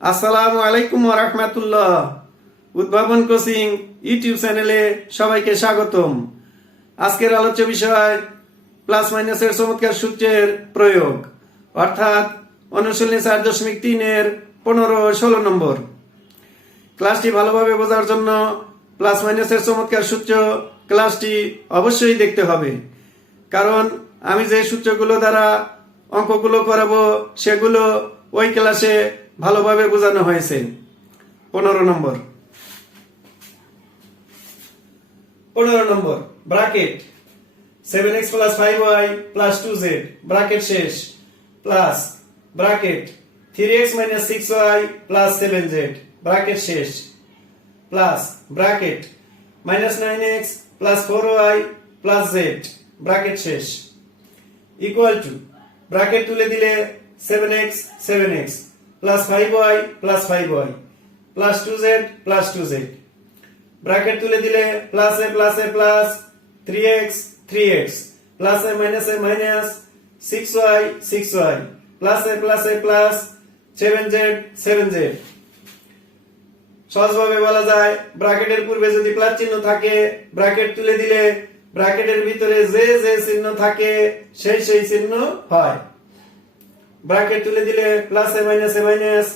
আসসালামু আলাইকুম ওয়া রাহমাতুল্লাহ। উদ্ভাবন কোচিং ইউটিউব চ্যানেলে সবাইকে স্বাগতম। আজকের আলোচ্য বিষয় প্লাস মাইনাসের চমৎকার সূত্রের প্রয়োগ, অর্থাৎ অনুশীলনী 4.3 15-16 নম্বর। ক্লাসটি ভালোভাবে বোঝার জন্য প্লাস মাইনাসের চমৎকার সূত্র ক্লাসটি অবশ্যই দেখতে হবে, কারণ আমি যে সূত্রগুলো দ্বারা অঙ্কগুলো করাবো সেগুলো ওই ক্লাসে ভালোভাবে বোঝানো হয়েছে। 15 নম্বর bracket 7x + 5y + 2z bracket শেষ, plus bracket 3x - 6y + 7z bracket শেষ, plus bracket -9x + 4y + z bracket শেষ, ইকুয়াল টু ব্র্যাকেট তুলে দিলে 7x + 5y + 5y + 2z + 2z bracket তুলে দিলে প্লাস এ প্লাস 3x প্লাস এ মাইনাস 6y প্লাস এ 7z সহজভাবে বলা যায়, ব্র্যাকেটের পূর্বে যদি প্লাস চিহ্ন থাকে ব্র্যাকেট তুলে দিলে ব্র্যাকেটের ভিতরে যে যে চিহ্ন থাকে সেই সেই চিহ্ন হয়। ব্র্যাকেট তুলে দিলে প্লাস এ মাইনাস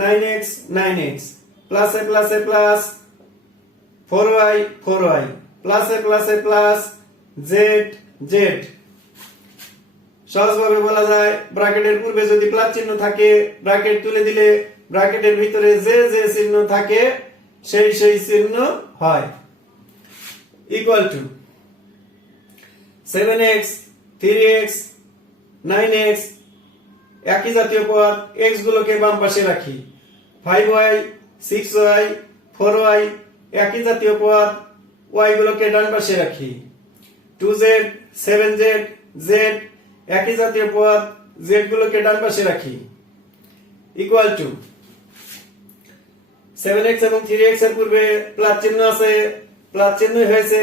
9x প্লাস এ 4y প্লাস এ z সহজভাবে বলা যায়, ব্র্যাকেটের পূর্বে যদি প্লাস চিহ্ন থাকে ব্র্যাকেট তুলে দিলে ব্র্যাকেটের ভিতরে যে যে চিহ্ন থাকে সেই সেই চিহ্ন হয়। Equal to 7x 3x 9x একই জাতীয় পদ, x গুলোকে বাম পাশে রাখি, 5y 6y 4y একই জাতীয় পদ, y গুলোকে ডান পাশে রাখি, 2z 7z z একই জাতীয় পদ, z গুলোকে ডান পাশে রাখি, ইকুয়াল টু 7x এবং 3x এর পূর্বে প্লাস চিহ্ন আছে, প্লাস চিহ্ন হয়েছে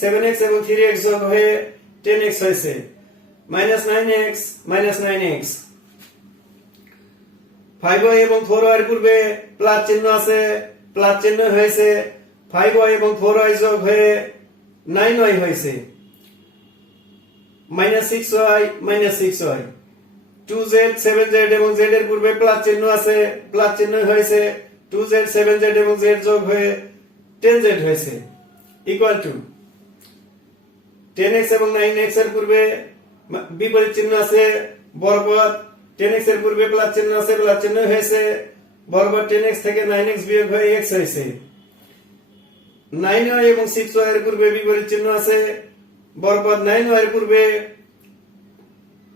7x এবং 3x যোগ হয়ে 10x হয়েছে, -9x 5y এবং 4y এর পূর্বে প্লাস চিহ্ন আছে, প্লাস চিহ্ন হয়েছে 5y এবং 4y যোগ হয়ে 9y হয়েছে, -6y 2z 7z এবং z এর পূর্বে প্লাস চিহ্ন আছে, প্লাস চিহ্ন হয়েছে 2z 7z এবং z যোগ হয়ে 10z হয়েছে, ইকুয়াল টু 10x এবং 9x এর পূর্বে বিপরীত চিহ্ন আছে, বর্গপদ 10x এর পূর্বে প্লাস চিহ্ন আছে, প্লাস চিহ্ন হয়েছে বর্গপদ 10x থেকে 9x বিয়োগ হয়ে x হয়েছে, 9y এবং 6y এর পূর্বে বিপরীত চিহ্ন আছে, বর্গপদ 9y এর পূর্বে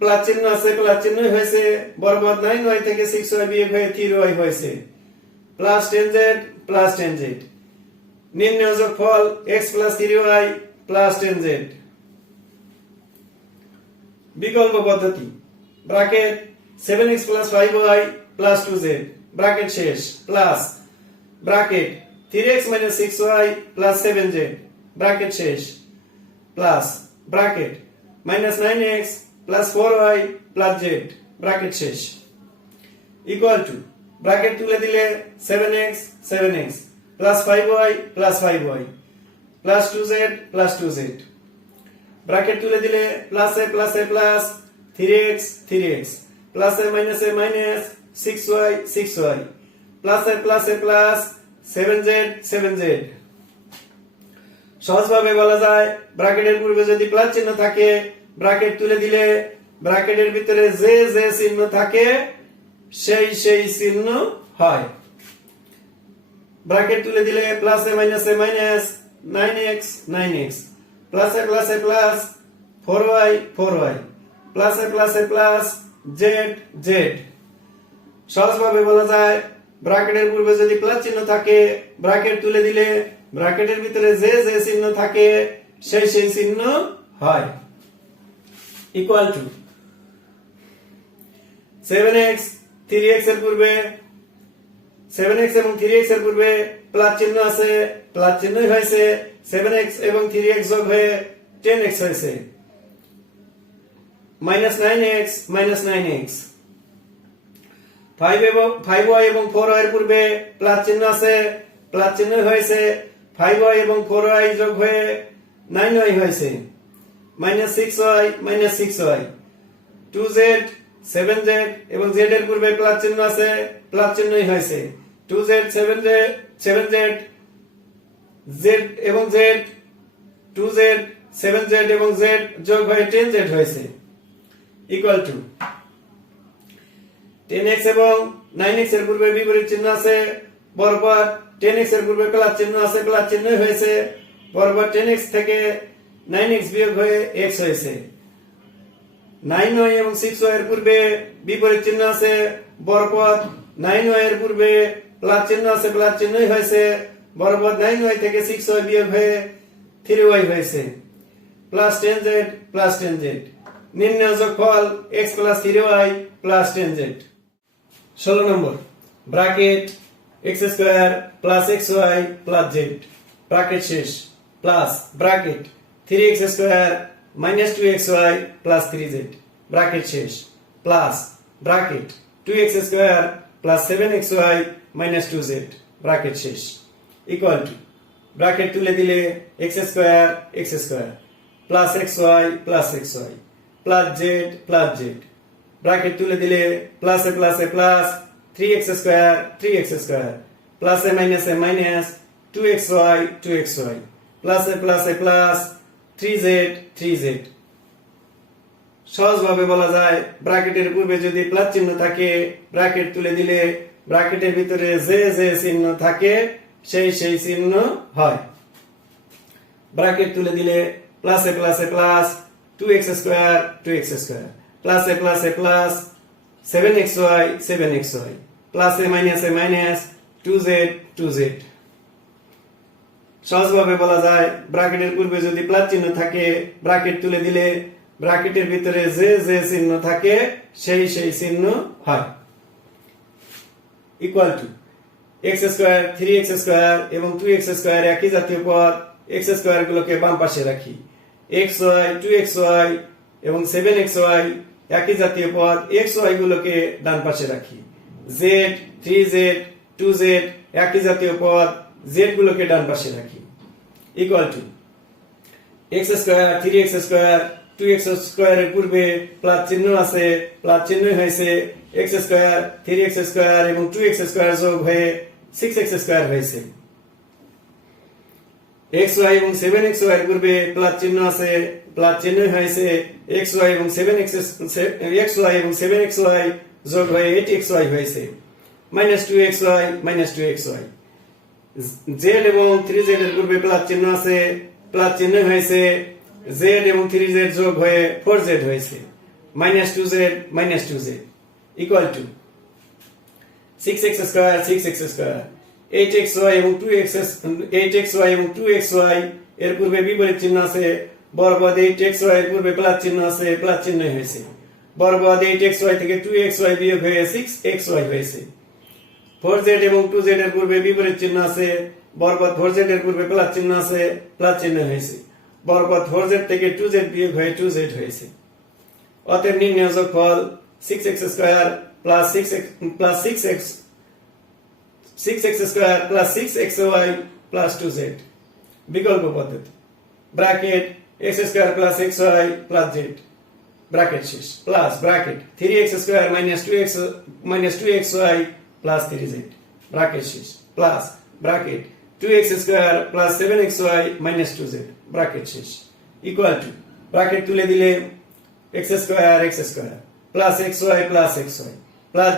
প্লাস চিহ্ন আছে, প্লাস চিহ্ন হয়েছে বর্গপদ 9y থেকে 6y বিয়োগ হয়ে 3y হয়েছে, প্লাস 10z নির্ণয় যোগফল x + 3y + 10z। বিকল্প পদ্ধতি, bracket 7x + 5y + 2z bracket শেষ, plus bracket 3x - 6y + 7z bracket শেষ, plus bracket -9x + 4y + z bracket শেষ, ইকুয়াল টু ব্র্যাকেট তুলে দিলে 7x + 5y + 5y + 2z + 2z bracket তুলে দিলে প্লাস এ 3x প্লাস এ minus 6y plus এ 7z সহজভাবে বলা যায়, ব্র্যাকেটের পূর্বে যদি প্লাস চিহ্ন থাকে ব্র্যাকেট তুলে দিলে ব্র্যাকেটের ভিতরে যে যে চিহ্ন থাকে সেই সেই চিহ্ন হয়। ব্র্যাকেট তুলে দিলে প্লাস এ মাইনাস 9x প্লাস এ 4y প্লাস এ z সহজভাবে বলা যায়, ব্র্যাকেটের পূর্বে যদি প্লাস চিহ্ন থাকে ব্র্যাকেট তুলে দিলে ব্র্যাকেটের ভিতরে যে যে চিহ্ন থাকে সেই সেই চিহ্ন হয়। ইকুয়াল টু 7x 3x এর পূর্বে 7x এবং 3x এর পূর্বে প্লাস চিহ্ন আছে, প্লাস চিহ্নই হয়েছে 7x এবং 3x যোগ হয়ে 10x হয়েছে, -9x 5y এবং 4y এর পূর্বে প্লাস চিহ্ন আছে, প্লাস চিহ্ন হয়েছে, 5y এবং 4y যোগ হয়ে 9y হয়েছে, -6y, -6y, 2z, 7z এবং z এর পূর্বে প্লাস চিহ্ন আছে, প্লাস চিহ্নই হয়েছে, 2z, 7z, z এবং z, 2z, 7z এবং z যোগ হয়ে 10z হয়েছে, ইকুয়াল টু 10x এবং 9x এর পূর্বে বিপরীত চিহ্ন আছে, বরাবর 10x এর পূর্বে প্লাস চিহ্ন আছে, প্লাস চিহ্নই হয়েছে, বরাবর 10x থেকে 9x বিয়োগ হয়ে x হয়েছে, 9y এবং 6y এর পূর্বে বিপরীত চিহ্ন আছে, বরাবর 9y এর পূর্বে প্লাস চিহ্ন আছে, প্লাস চিহ্নই হয়েছে, বরাবর 9y থেকে 6y বিয়োগ হয়ে 3y হয়েছে, প্লাস 10z, প্লাস 10z, নির্ণয় যোগফল x plus 3y plus 10z। 16 নম্বর, bracket x square plus xy plus z, bracket শেষ, plus bracket 3x square minus 2xy plus 3z, bracket শেষ, plus bracket 2x square plus 7xy minus 2z, bracket শেষ, equal to bracket তুলে দিলে x square plus xy plus xy plus z plus z, bracket তুলে দিলে প্লাসে প্লাসে plus 3x square প্লাসে মাইনাসে মাইনাস 2xy প্লাসে প্লাসে প্লাস 3z। সহজভাবে বলা যায় ব্র্যাকেটের পূর্বে যদি প্লাস চিহ্ন থাকে, ব্র্যাকেট তুলে দিলে ব্র্যাকেটের ভিতরে যে চিহ্ন থাকে সেই চিহ্ন হয়। ব্র্যাকেট তুলে দিলে প্লাসে প্লাসে প্লাস 2x স্কয়ার প্লাসে প্লাসে প্লাস 7xy প্লাসে মাইনাসে মাইনাস 2z। সহজভাবে বলা যায় ব্র্যাকেটের পূর্বে যদি প্লাস চিহ্ন থাকে, ব্র্যাকেট তুলে দিলে ব্র্যাকেটের ভিতরে যে চিহ্ন থাকে সেই চিহ্ন হয়, equal to x square 3x square এবং 2x স্কয়ার একই জাতীয় পদ, x স্কয়ার গুলোকে বাম পাশে রাখি, xy 2xy এবং 7xy একই জাতীয় পদ, xy গুলোকে ডান পাশে রাখি, z 3z 2z একই জাতীয় পদ, z গুলোকে ডান পাশে রাখি, equal to x square 3x square 2x square এর পূর্বে প্লাস চিহ্ন আছে, প্লাস চিহ্ন হয়েছে, x স্কয়ার 3x স্কয়ার এবং 2x স্কয়ার যোগ হয়ে 6x স্কয়ার হয়েছে, xy এবং 7xy এর পূর্বে প্লাস চিহ্ন আছে, প্লাস চিহ্ন হয়েছে, xy এবং 7xy যোগ হয়ে 8xy হয়েছে, -2xy, z এবং 3z এর পূর্বে প্লাস চিহ্ন আছে, প্লাস চিহ্ন হয়েছে, z এবং 3z যোগ হয়ে 4z হয়েছে, -2z, equal to 6x square 8xy এবং 2xy এর পূর্বে বিপরীত চিহ্ন আছে, বরাবর 8xy এর পূর্বে প্লাস চিহ্ন আছে, প্লাস চিহ্ন হয়েছে, বরাবর 8xy থেকে 2xy বিয়োগ হয়ে 6xy হয়েছে, 4z এবং 2z এর পূর্বে বিপরীত চিহ্ন আছে, বরাবর 4z এর পূর্বে প্লাস চিহ্ন আছে, প্লাস চিহ্ন হয়েছে, বরাবর 4z থেকে 2z বিয়োগ হয়ে 2z হয়েছে, অতএব নির্ণয় যোগফল 6x square plus 6x square plus 6xy plus 2z, বিকল্প পদ্ধতি, bracket x square plus xy plus z, bracket শেষ, plus bracket 3x square minus 2xy plus 3z, bracket শেষ, plus bracket 2x square plus 7xy minus 2z, bracket শেষ, equal to bracket তুলে দিলে x square plus xy plus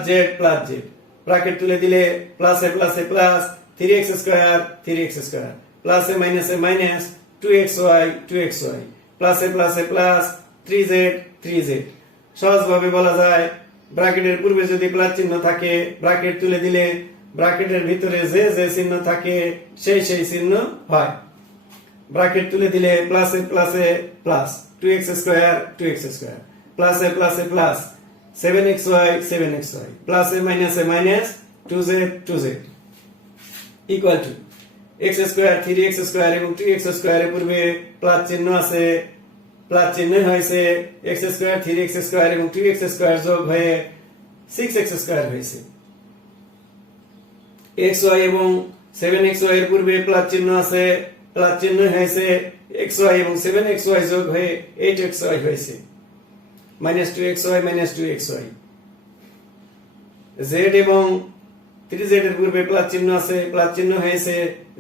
z plus z, bracket তুলে দিলে প্লাসে প্লাসে plus 3x square প্লাসে মাইনাসে মাইনাস 2xy প্লাসে প্লাসে প্লাস 3z। সহজভাবে বলা যায় ব্র্যাকেটের পূর্বে যদি প্লাস চিহ্ন থাকে, ব্র্যাকেট তুলে দিলে ব্র্যাকেটের ভিতরে যে চিহ্ন থাকে সেই চিহ্ন হয়, ব্র্যাকেট তুলে দিলে প্লাসে প্লাসে প্লাস 2x স্কয়ার প্লাসে প্লাসে প্লাস 7xy প্লাসে মাইনাসে minus 2z, equal to x square 3x square এবং 2x স্কয়ার এর পূর্বে প্লাস চিহ্ন আছে, প্লাস চিহ্ন হয়েছে, x স্কয়ার 3x স্কয়ার এবং 2x স্কয়ার যোগ হয়ে 6x স্কয়ার হয়েছে, xy এবং 7xy এর পূর্বে প্লাস চিহ্ন আছে, প্লাস চিহ্ন হয়েছে xy এবং 7xy যোগ হয়ে 8xy হয়েছে, -2xy -2xy। z এবং 3z এর পূর্বে প্লাস চিহ্ন আছে, প্লাস চিহ্ন হয়েছে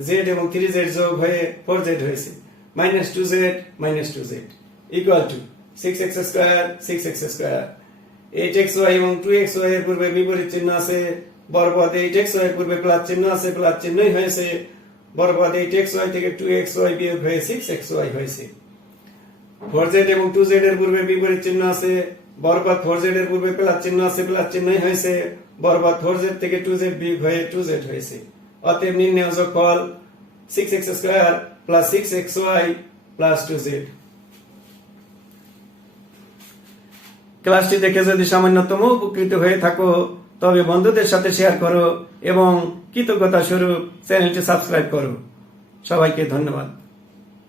z এবং 3z যোগ হয়ে 4z হয়েছে, -2z -2z equal to 6x square 6x square. 8xy এবং 2xy এর পূর্বে বিপরীত চিহ্ন আছে, বর্গপদ 8xy এর পূর্বে প্লাস চিহ্ন আছে, প্লাস চিহ্নই হয়েছে, বর্গপদ 8xy থেকে 2xy বিয়োগ হয়ে 6xy হয়েছে। 4z এবং 2z এর পূর্বে বিপরীত চিহ্ন আছে, বর্গপদ 4z এর পূর্বে প্লাস চিহ্ন আছে, প্লাস চিহ্নই হয়েছে, বর্গপদ 4z থেকে 2z বিয়োগ হয়ে 2z হয়েছে। অতএব নির্ণেয় যোগফল 6x square plus 6xy plus 2z। ক্লাসটি দেখে যদি সামান্যতম উপকৃত হয়ে থাকো তবে বন্ধুদের সাথে শেয়ার করো এবং কৃতজ্ঞতা স্বরূপ চ্যানেলটি সাবস্ক্রাইব করো। সবাইকে ধন্যবাদ।